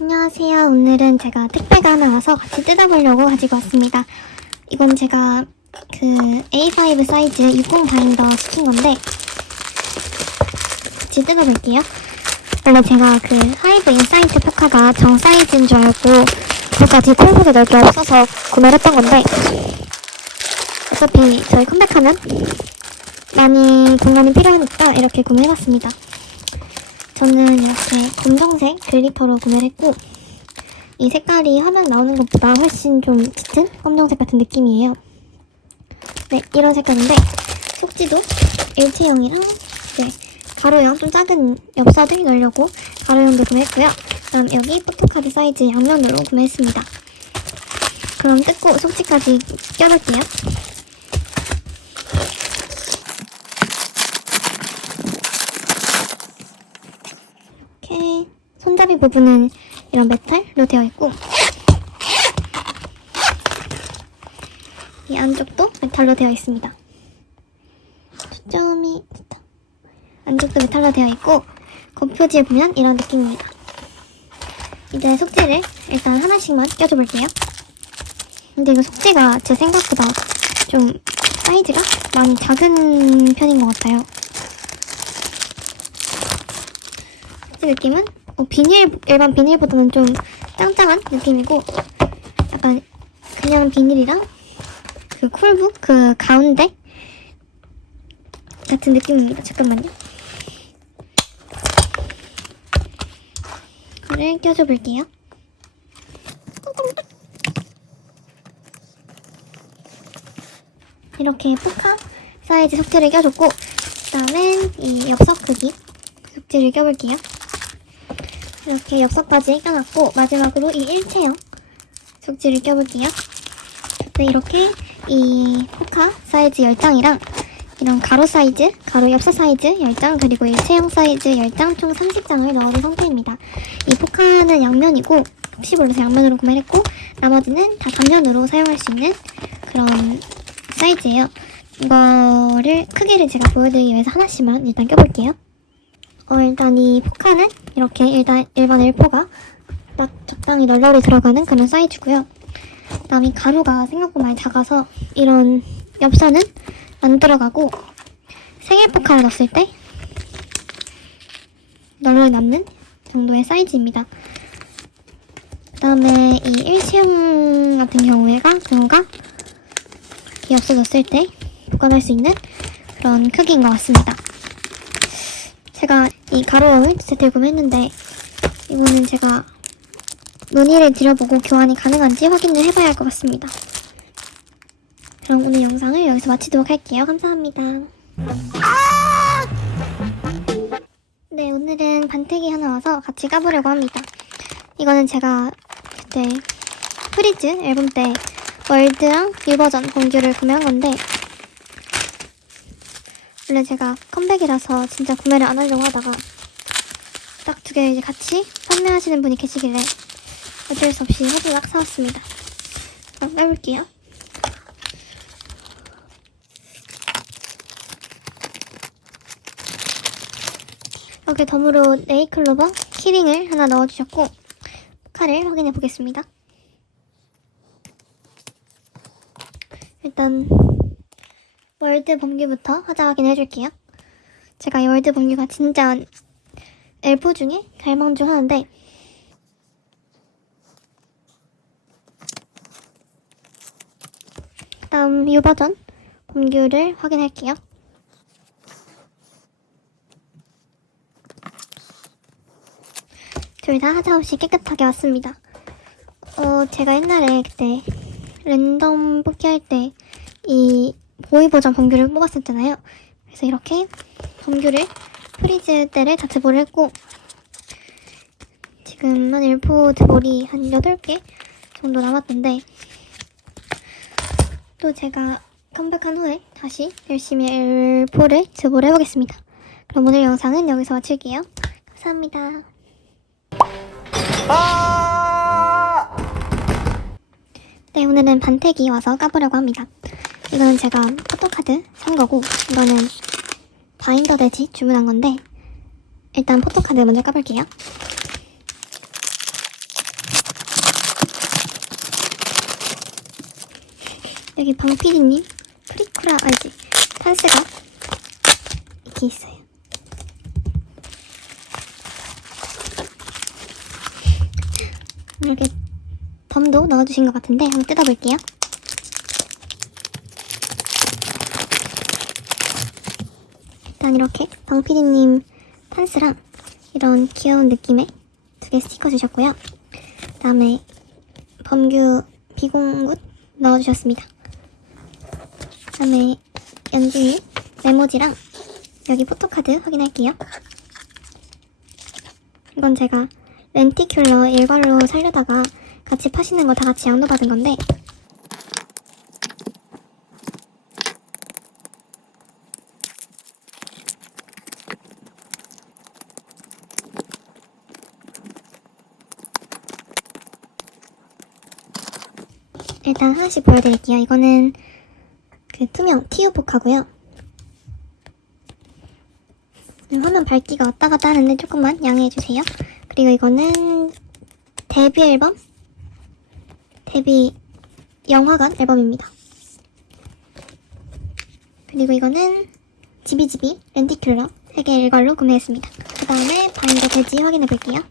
안녕하세요. 오늘은 제가 택배가 하나 와서 같이 뜯어보려고 가지고 왔습니다. 이건 제가 그 A5 사이즈 60 바인더 시킨 건데 같이 뜯어볼게요. 원래 제가 그 하이브 인사이트 포카가 정 사이즈인 줄 알고 그까지 콩속에 넣을 게 없어서 구매를 했던 건데 어차피 저희 컴백하면 많이 공간이 필요하니까 이렇게 구매해봤습니다. 저는 이렇게 검정색 글리터로 구매를 했고 이 색깔이 화면 나오는 것보다 훨씬 좀 짙은 검정색 같은 느낌이에요. 네, 이런 색깔인데 속지도 일체형이랑 네, 가로형 좀 작은 엽사들 넣으려고 가로형도 구매했고요. 그다음 여기 포토카드 사이즈 양면으로 구매했습니다. 그럼 뜯고 속지까지 껴볼게요. 이렇게 손잡이 부분은 이런 메탈로 되어 있고 이 안쪽도 메탈로 되어 있습니다. 초점이 됐다. 안쪽도 메탈로 되어 있고 겉표지에 보면 이런 느낌입니다. 이제 속지를 일단 하나씩만 껴줘 볼게요. 근데 이거 속지가 제 생각보다 좀 사이즈가 많이 작은 편인 것 같아요. 속지 느낌은 어, 비닐 일반 비닐보다는 좀 짱짱한 느낌이고 약간 그냥 비닐이랑 그 쿨북 그 가운데 같은 느낌입니다. 잠깐만요. 이거를 껴줘 볼게요. 이렇게 포카 사이즈 속지를 껴줬고 그 다음엔 이 엽석 크기 속지를 껴볼게요. 이렇게 엽서까지 껴놨고 마지막으로 이 일체형 속지를 껴볼게요. 네, 이렇게 이 포카 사이즈 10장이랑 이런 가로 사이즈, 가로 엽서 사이즈 10장 그리고 일체형 사이즈 10장 총 30장을 넣어본 상태입니다. 이 포카는 양면이고 혹시 몰라서 양면으로 구매를 했고 나머지는 다 단면으로 사용할 수 있는 그런 사이즈예요. 이거를 크기를 제가 보여드리기 위해서 하나씩만 일단 껴볼게요. 어, 일단 이 포카는 이렇게 일단 일반 L4가 딱 적당히 널널히 들어가는 그런 사이즈고요. 그다음 이 가루가 생각보다 많이 작아서 이런 엽서는 안 들어가고 생일 포카를 넣었을 때 널널히 남는 정도의 사이즈입니다. 그 다음에 이 일체형 같은 경우에가 경우가 이 넣었을 때 보관할 수 있는 그런 크기인 것 같습니다. 제가 이 가로형을 두 세트를 구매했는데 이거는 제가 문의를 드려보고 교환이 가능한지 확인을 해봐야 할 것 같습니다. 그럼 오늘 영상을 여기서 마치도록 할게요. 감사합니다. 네, 오늘은 반태기 하나 와서 같이 까보려고 합니다. 이거는 제가 그때 프리즈 앨범 때 월드랑 뉴버전 공주를 구매한 건데 원래 제가 컴백이라서 진짜 구매를 안 하려고 하다가 딱 두 개 이제 같이 판매하시는 분이 계시길래 어쩔 수 없이 호들락 사왔습니다. 그럼 빼볼게요. 여기 덤으로 네이클로버 키링을 하나 넣어주셨고 칼을 확인해 보겠습니다. 일단 월드 범규부터 하자 확인해 줄게요. 제가 이 월드 범규가 진짜 엘포 중에 갈망 중 하는데 다음 이 버전 범규를 확인할게요. 둘 다 하자없이 깨끗하게 왔습니다. 어, 제가 옛날에 그때 랜덤 뽑기 할 때 이 보이 버전 범규를 뽑았었잖아요. 그래서 이렇게 범규를 프리즈 때를 다 드볼을 했고 지금 한 일포 드볼이 한 8개 정도 남았던데 또 제가 컴백한 후에 다시 열심히 일포를 드볼 해보겠습니다. 그럼 오늘 영상은 여기서 마칠게요. 감사합니다. 네, 오늘은 반태기 와서 까보려고 합니다. 이거는 제가 포토카드 산 거고 이거는 바인더 돼지 주문한 건데 일단 포토카드 먼저 까볼게요. 여기 방피디님 프리쿠라 아니지 탄스가 이렇게 있어요. 이렇게 덤도 넣어주신 것 같은데 한번 뜯어볼게요. 일단 이렇게 방피디님 판스랑 이런 귀여운 느낌의 두 개 스티커 주셨고요. 그 다음에 범규 비공굿 넣어주셨습니다. 그 다음에 연준이 메모지랑 여기 포토카드 확인할게요. 이건 제가 렌티큘러 일괄로 살려다가 같이 파시는 거 다 같이 양도 받은 건데 일단 하나씩 보여드릴게요. 이거는 그 투명 티오포카고요. 화면 밝기가 왔다 갔다 하는데 조금만 양해해주세요. 그리고 이거는 데뷔 앨범? 데뷔 영화관 앨범입니다. 그리고 이거는 지비지비 렌티큘러 3개 일괄로 구매했습니다. 그 다음에 바인더 배지 확인해 볼게요.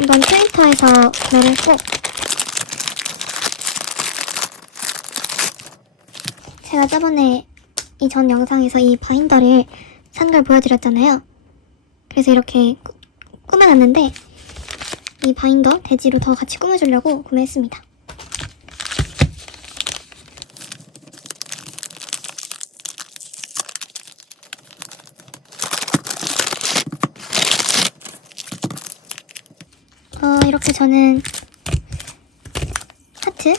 이건 트위터에서 구매했고 제가 저번에 이 전 영상에서 이 바인더를 산 걸 보여드렸잖아요. 그래서 이렇게 꾸- 꾸며놨는데 이 바인더 대지로 더 같이 꾸며주려고 구매했습니다. 어, 이렇게 저는 하트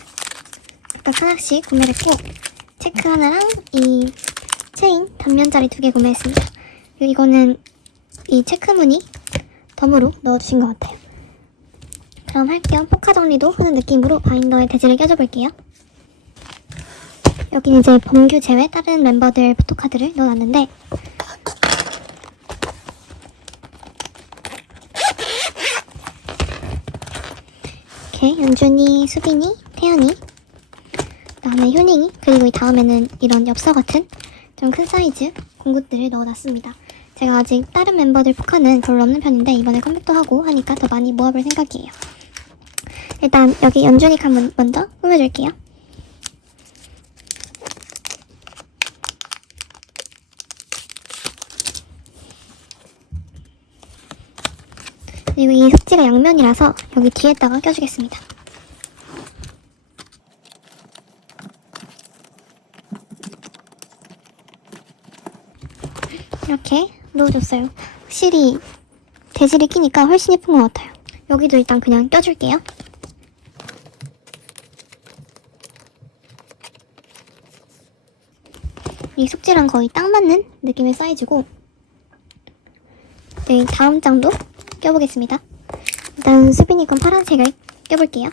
각각 하나씩 구매를 했고 체크 하나랑 이 체인 단면짜리 두 개 구매했습니다. 그리고 이거는 이 체크 무늬 덤으로 넣어주신 것 같아요. 그럼 할 겸 포카 정리도 하는 느낌으로 바인더에 대지를 껴줘 볼게요. 여기는 이제 범규 제외 다른 멤버들 포토카드를 넣어놨는데 이렇게 연준이, 수빈이, 태연이 그다음에 효닝이 그리고 이 다음에는 이런 엽서 같은 좀 큰 사이즈 공구들을 넣어놨습니다. 제가 아직 다른 멤버들 포카는 별로 없는 편인데 이번에 컴백도 하고 하니까 더 많이 모아볼 생각이에요. 일단 여기 연준이 칸 먼- 먼저 꾸며줄게요. 그리고 이 속지가 양면이라서 여기 뒤에다가 껴주겠습니다. 이렇게 넣어줬어요. 확실히 대지를 끼니까 훨씬 예쁜 것 같아요. 여기도 일단 그냥 껴줄게요. 이 숙지랑 거의 딱 맞는 느낌의 사이즈고 네, 다음 장도 껴보겠습니다. 일단 수빈이 건 파란색을 껴볼게요.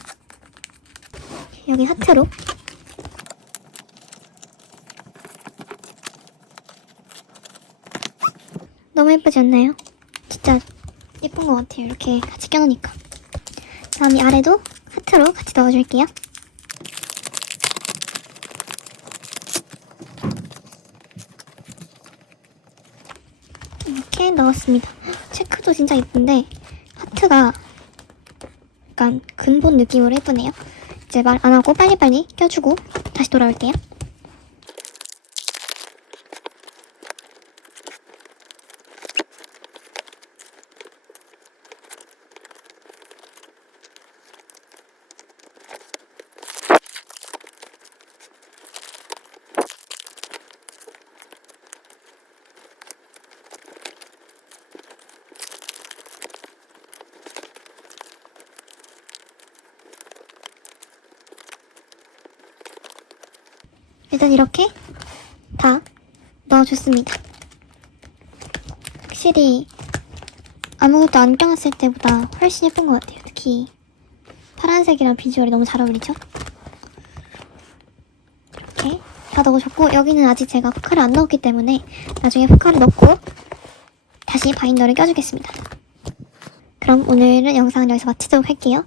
여기 하트로 너무 예쁘지 않나요? 진짜 예쁜 것 같아요. 이렇게 같이 껴놓으니까. 다음 이 아래도 하트로 같이 넣어줄게요. 이렇게 넣었습니다. 체크도 진짜 예쁜데 하트가 약간 근본 느낌으로 예쁘네요. 이제 말 안 하고 빨리빨리 껴주고 다시 돌아올게요. 일단 이렇게 다 넣어줬습니다. 확실히 아무것도 안 껴놨을 때보다 훨씬 예쁜 것 같아요. 특히 파란색이랑 비주얼이 너무 잘 어울리죠? 이렇게 다 넣어줬고 여기는 아직 제가 포카를 안 넣었기 때문에 나중에 포카를 넣고 다시 바인더를 껴주겠습니다. 그럼 오늘은 영상을 여기서 마치도록 할게요.